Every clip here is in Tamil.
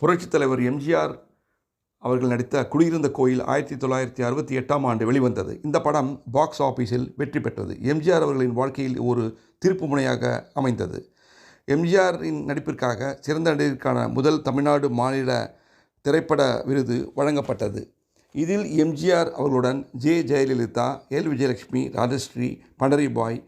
புரட்சித் தலைவர் எம்ஜிஆர் அவர்கள் நடித்த குடியிருந்த கோயில் 1968ஆம் ஆண்டு வெளிவந்தது. இந்த படம் பாக்ஸ் ஆஃபீஸில் வெற்றி பெற்றது. எம்ஜிஆர் அவர்களின் வாழ்க்கையில் ஒரு திருப்பு முனையாக அமைந்தது. எம்ஜிஆரின் நடிப்பிற்காக சிறந்த நடிகருக்கான முதல் தமிழ்நாடு மாநில திரைப்பட விருது வழங்கப்பட்டது. இதில் எம்ஜிஆர் அவர்களுடன் ஜெயலலிதா, விஜயலட்சுமி, ராஜஸ்ரீ, பண்டரிபாய்,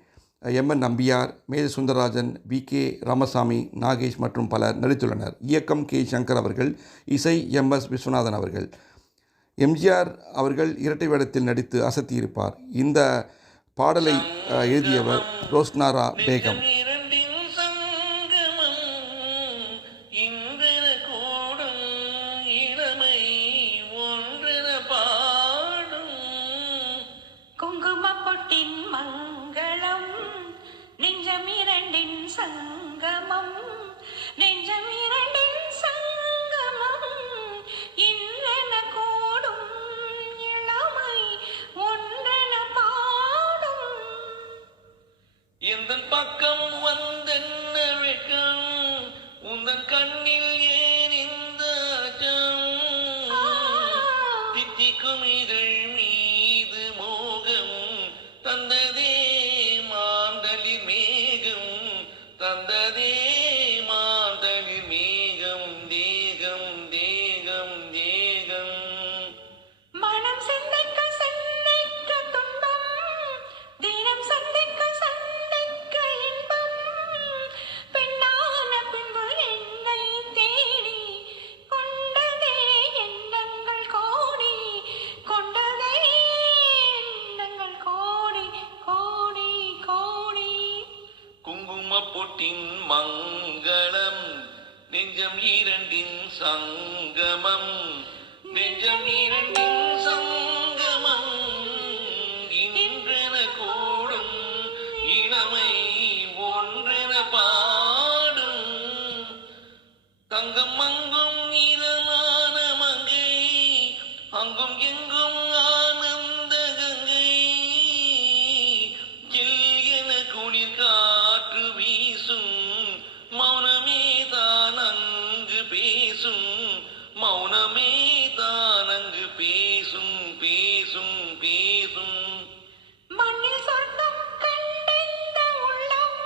என் நம்பியார், மேஜர் சுந்தரராஜன், கே ராமசாமி, நாகேஷ் மற்றும் பலர் நடித்துள்ளனர். இயக்கம் கே சங்கர் அவர்கள், இசை எஸ் விஸ்வநாதன் அவர்கள். எம்ஜிஆர் அவர்கள் இரட்டை வேடத்தில் நடித்து அசத்தியிருப்பார். இந்த பாடலை எழுதியவர் ரோஸ்னாரா பேகம். சங்கமம் நெஞ்சம் இரண்டின் சங்கமம் இன்றென கூடும் இளமை ஒன்றென பாடும். எந்தன் பக்கம் வந்தென்ன வெட்கம் உந்தன் கண்ணில் ஏன் இந்த அச்சம் தித்திக்கும் இதழ் மீது மோகம் தந்ததே மாந்தளிர் மேகம் தந்ததே மாந்தளிர் மேகம் தேகம் தேகம் தேகம் மனம் சந்திக்க சந்திக்க துன்பம் தினம் சந்திக்க சந்திக்க இன்பம் பெண்ணான பின்பு என்னை தேடி கொண்டதே எண்ணங்கள் கோடி கொண்டதே எண்ணங்கள் கோடி கோடி கோடி. குங்கும பொட்டின் மங்களம் நெஞ்சம் இரண்டின் சங்கமம் நெஞ்சம் இரண்டின் சங்கமம் இன்றென கூடும் இளமை ஒன்றென பாடும். தங்கம் அங்கும் நிறமான மங்கை அங்கும் எங்கும் ஆனந்த கங்கை என குளிர் காற்று வீசும் மௌனமே தான் அங்கு பேசும் மௌனமே தான் அங்கு பேசும் பேசும் பேசும். மண்ணில் சொர்க்கம் கண்டெந்த உள்ளம்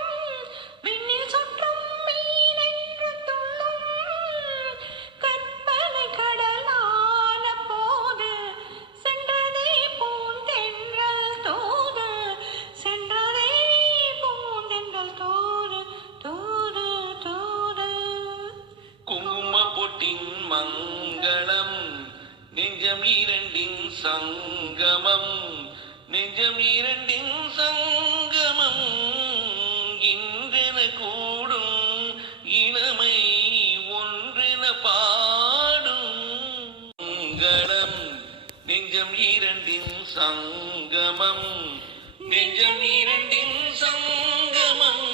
விண்ணில் சுற்றும் மீனென்று துள்ளும் கற்பனை கடலான போது சென்றதே பூந்தென்றல் தூது சென்றதே பூந்தென்றல் தூது தூது தூது. குங்கும பொட்டின் மங்களம் நெஞ்சம் இரண்டின் சங்கமம் நெஞ்சம் இரண்டின் சங்கமம் இன்றென கூடும் இளமை ஒன்றென பாடும். மங்களம் நெஞ்சம் இரண்டின் சங்கமம் நெஞ்சம் இரண்டின் சங்கமம்